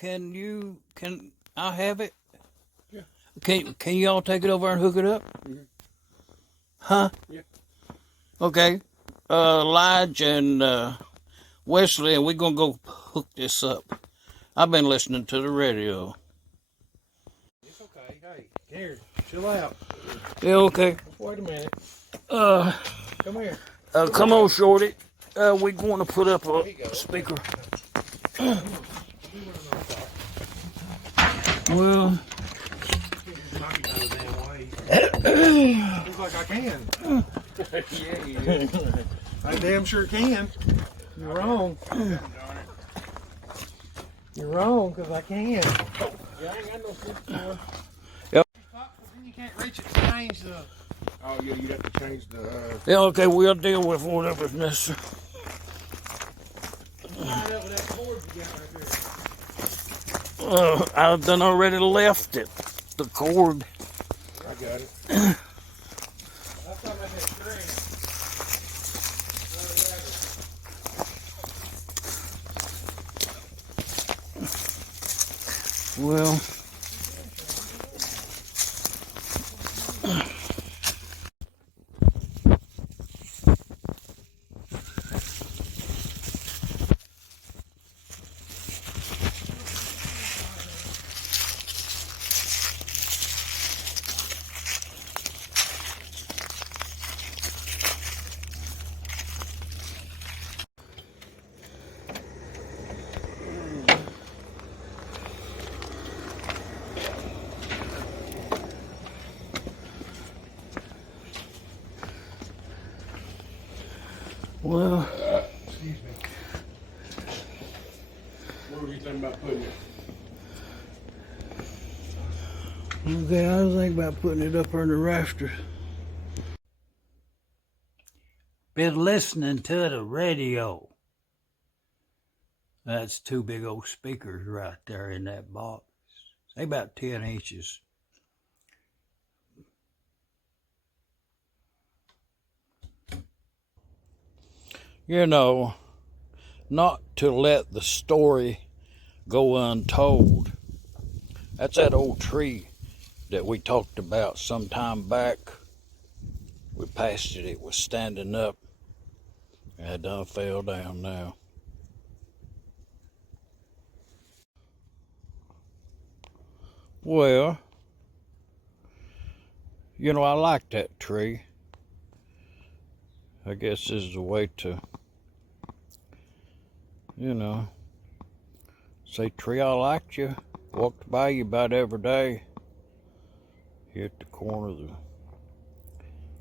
can I have it? Yeah. Can y'all take it over and hook it up? Mm-hmm. Huh? Yeah. Okay. Lige and Wesley, and we're gonna go hook this up. I've been listening to the radio. It's okay. Hey, here, chill out. Yeah, okay. Wait a minute. Come here. Come on, Shorty. We're going to put up a speaker. Well, he's like, I can. yeah, you do. I damn sure can. You're wrong. You're wrong, because I can. Yeah, I ain't got no switchboard. Yep. Then you can't reach it to change the... Oh, yeah, you'd have to change the... Yeah, okay, we'll deal with whatever's necessary. Line up with that cord you got right there. I've done already left it, the cord. I got it. That's talking about that string. Well, Excuse me. What were you thinking about putting it? okay, I was thinking about putting it up on the rafters. Been listening to the radio. That's two big old speakers right there in that box. They about 10 inches. You know, not to let the story go untold. That's that old tree that we talked about some time back. We passed it, it was standing up. It done fell down now. Well, you know, I like that tree. I guess this is a way to, you know, say, tree, I liked you. Walked by you about every day. Here at the corner of the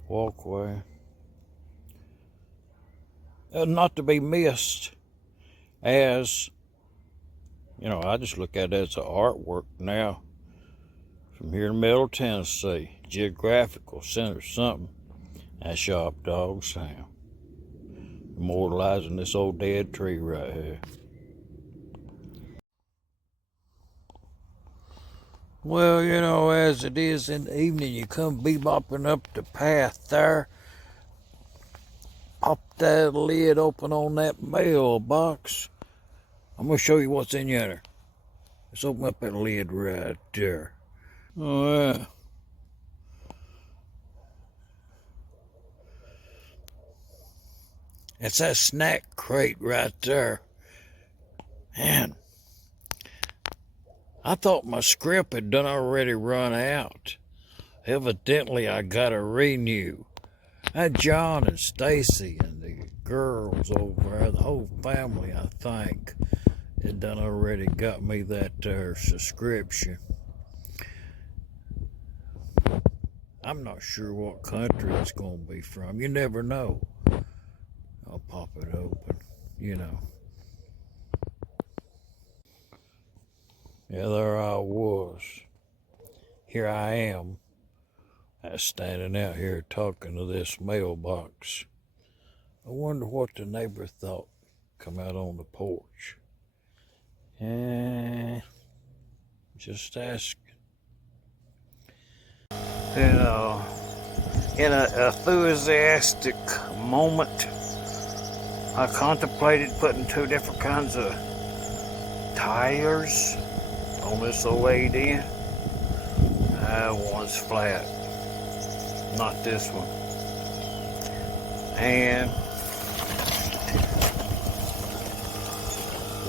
walkway. Not to be missed as, you know, I just look at it as an artwork now. From here in Middle Tennessee, geographical center something. That's Shop Dog Sam. Immortalizing this old dead tree right here. Well, you know, as it is in the evening, you come bebopping up the path there. Pop that lid open on that mailbox. I'm going to show you what's in there. Let's open up that lid right there. Oh, yeah. It's that snack crate right there. Man, I thought my script had done already run out. Evidently, I got to renew. That John and Stacy and the girls over there, the whole family, I think, had done already got me that subscription. I'm not sure what country it's going to be from. You never know. I'll pop it open, you know. Yeah, there I was. Here I am. I was standing out here talking to this mailbox. I wonder what the neighbor thought come out on the porch. Just asking. You know, in an enthusiastic moment, I contemplated putting two different kinds of tires on this OAD. That one's flat, not this one. And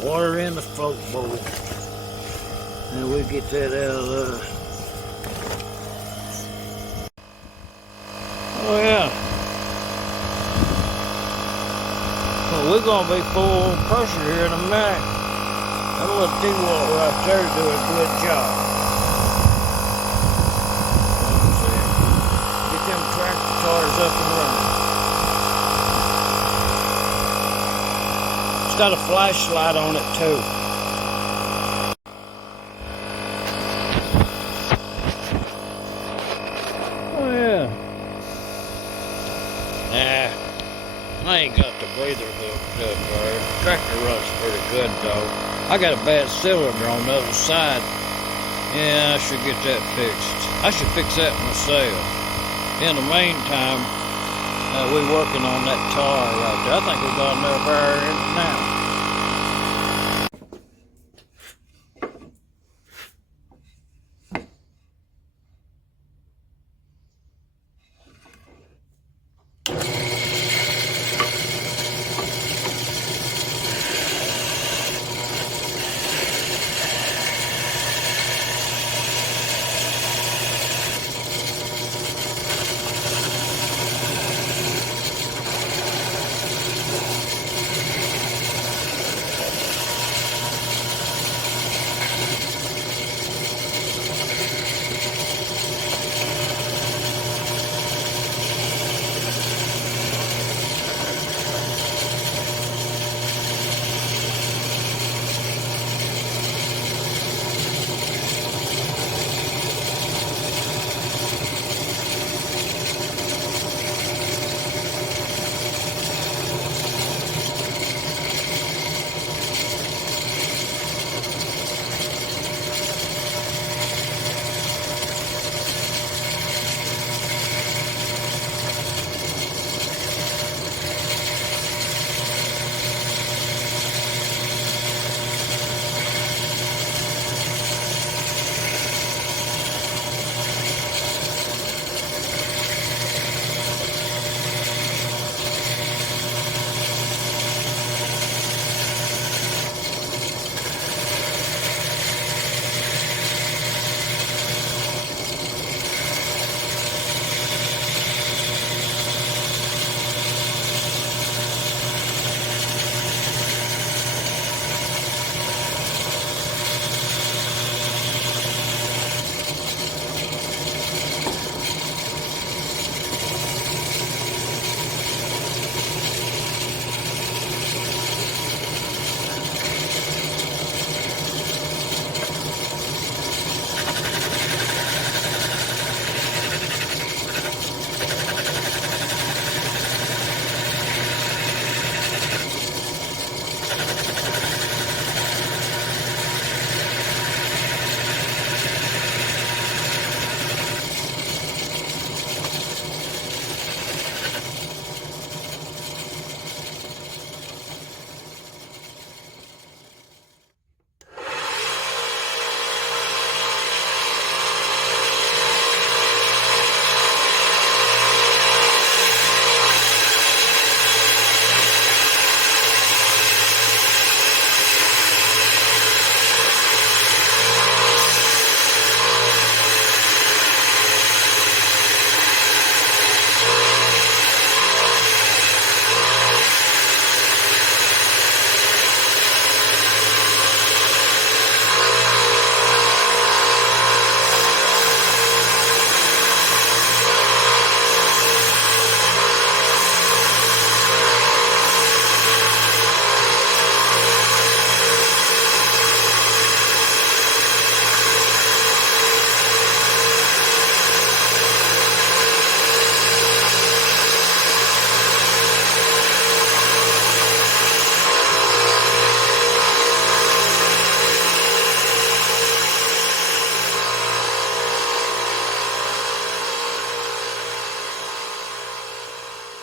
water in the float bowl. And we'll get that out of there. Oh yeah. Well, we're gonna be full pressure here in a minute. That little D-wall right there do a good job. Get them tractor tires up and running. It's got a flashlight on it too. Oh yeah. Nah, I ain't got the breather hooked up there. Tractor runs pretty good though. I got a bad cylinder on the other side. Yeah, I should get that fixed. I should fix that myself. In the meantime, we're working on that tire right there. I think we got enough air in it now.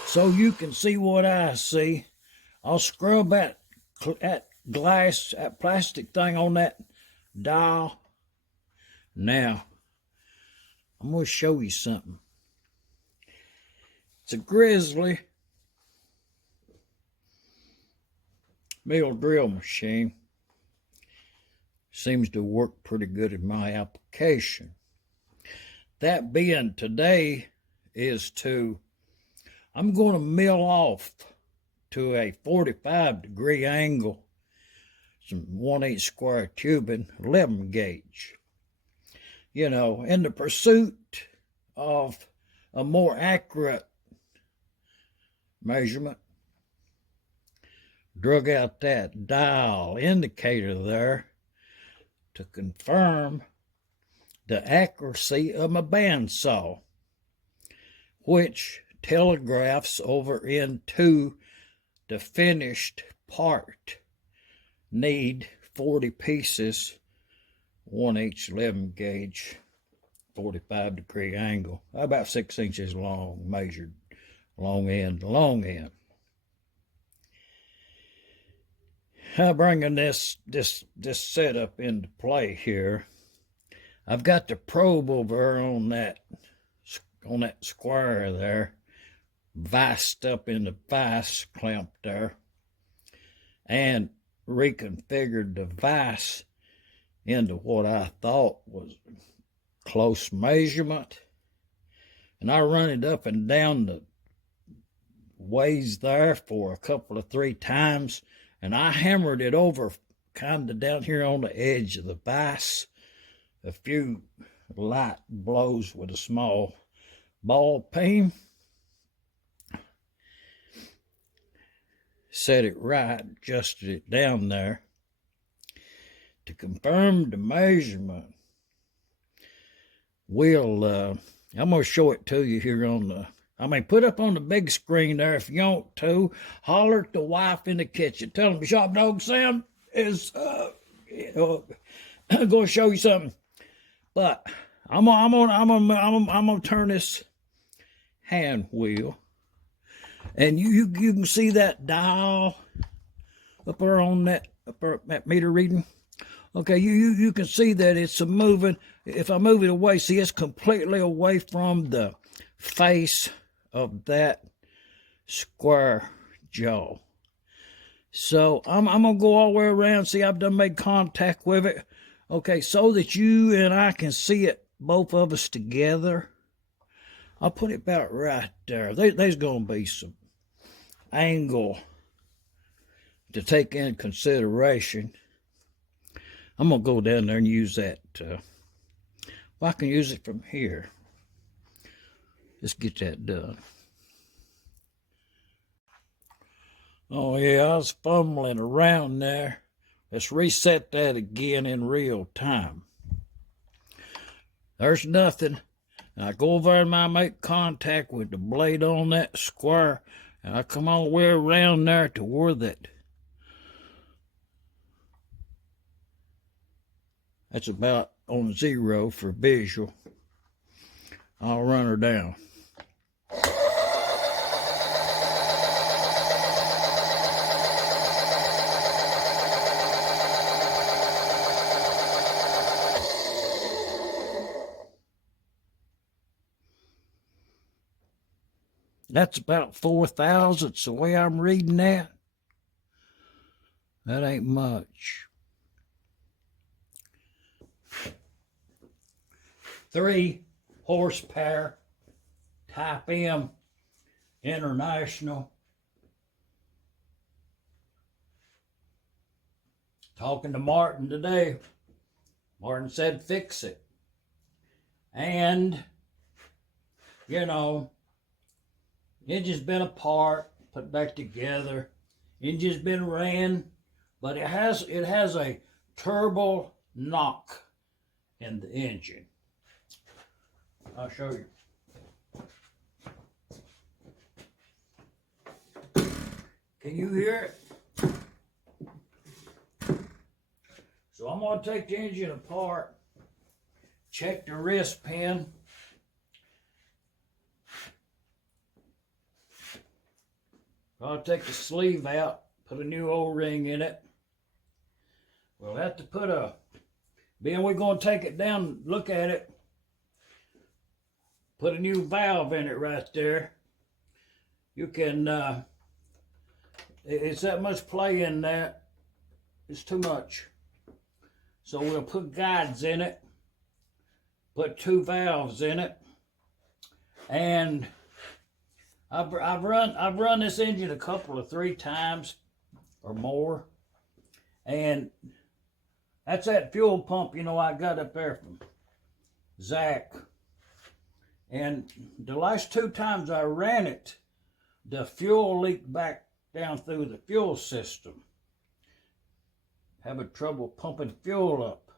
So you can see what I see. I'll scrub that glass, that plastic thing on that dial Now, I'm going to show you something. It's a Grizzly mill drill machine. Seems to work pretty good in my application. That being, today is I'm going to mill off to a 45-degree angle some 1/8 square tubing 11 gauge. You know, in the pursuit of a more accurate measurement, drug out that dial indicator there to confirm the accuracy of my bandsaw, which telegraphs over into the finished part. Need 40 pieces, 1/8 11 gauge, 45-degree angle, about 6 inches long, measured long end to long end. Bringing this setup into play here, I've got the probe over on that square there, viced up in the vice clamp there, and reconfigured the vice into what I thought was close measurement. And I run it up and down the ways there for a couple of 3 times, and I hammered it over kind of down here on the edge of the vise. A few light blows with a small ball peen. Set it right, adjusted it down there. To confirm the measurement, I'm going to show it to you here on put up on the big screen there if you want to. Holler at the wife in the kitchen. Tell them Shop Dog Sam is going to show you something. But I'm gonna turn this hand wheel, and you can see that dial up there on that meter reading. Okay, you can see that it's moving. If I move it away, see, it's completely away from the face of that square jaw. So I'm gonna go all the way around. See, I've done made contact with it. Okay, so that you and I can see it, both of us together. I'll put it about right there. There's gonna be some angle to take into consideration. I'm gonna go down there and use that. Well, I can use it from here. Let's get that done. Oh yeah, I was fumbling around there. Let's reset that again in real time. There's nothing. I go over and I make contact with the blade on that square, and I come all the way around there to where that's about on 0 for visual. I'll run her down. That's about 4 thousandths the way I'm reading that. That ain't much. 3 horsepower, Type M International. Talking to Martin today. Martin said fix it. And, you know, engine's been apart, put back together. Engine's been ran, but it has a turbo knock in the engine. I'll show you. Can you hear it? So I'm going to take the engine apart, check the wrist pin. I'll take the sleeve out, put a new O-ring in it. We'll have to put a Then we're going to take it down, look at it, put a new valve in it right there. You can, it's that much play in that, it's too much. So we'll put guides in it, put 2 valves in it, and I've run this engine a couple of 3 times or more, and that's that fuel pump, you know, I got up there from Zach. And the last 2 times I ran it, the fuel leaked back down through the fuel system. Having trouble pumping fuel up.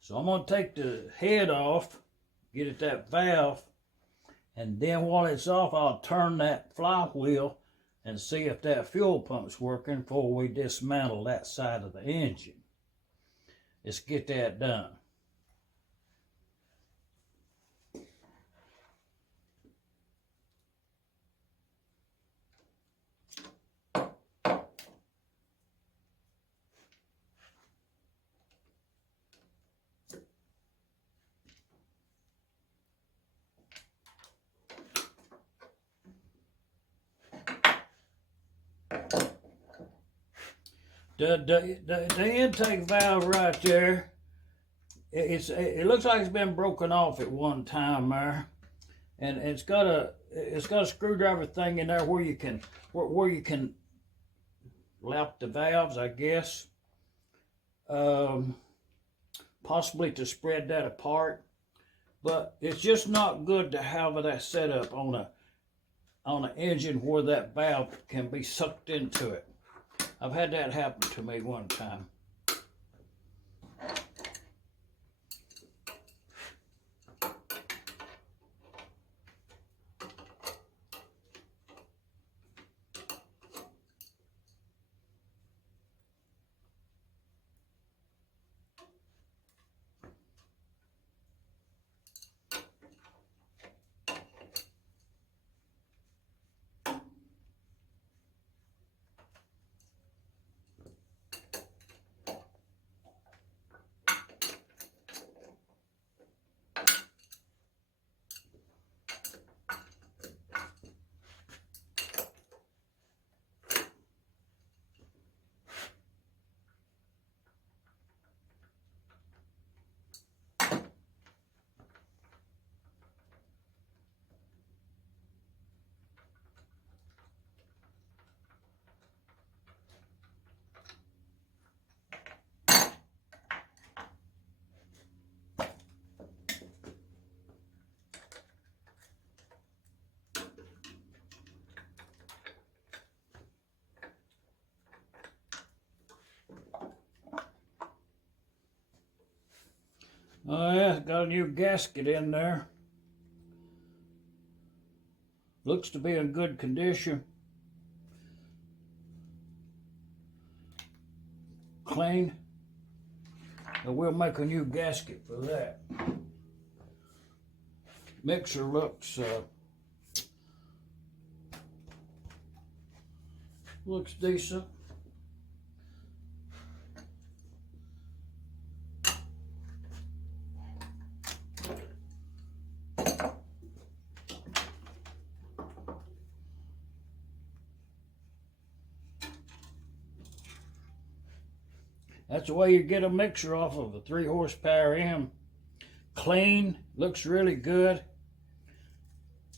So I'm going to take the head off, get at that valve, and then while it's off, I'll turn that flywheel and see if that fuel pump's working before we dismantle that side of the engine. Let's get that done. The intake valve right there, it looks like it's been broken off at one time there, and it's got a screwdriver thing in there where you can lap the valves, I guess, possibly to spread that apart. But it's just not good to have that set up on an engine where that valve can be sucked into it. I've had that happen to me one time. Oh yeah, got a new gasket in there. Looks to be in good condition. Clean. And we'll make a new gasket for that. Mixer looks decent. That's the way you get a mixer off of a 3 horsepower M. Clean, looks really good.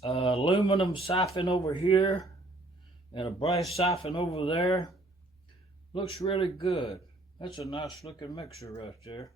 Aluminum siphon over here and a brass siphon over there. Looks really good. That's a nice looking mixer right there.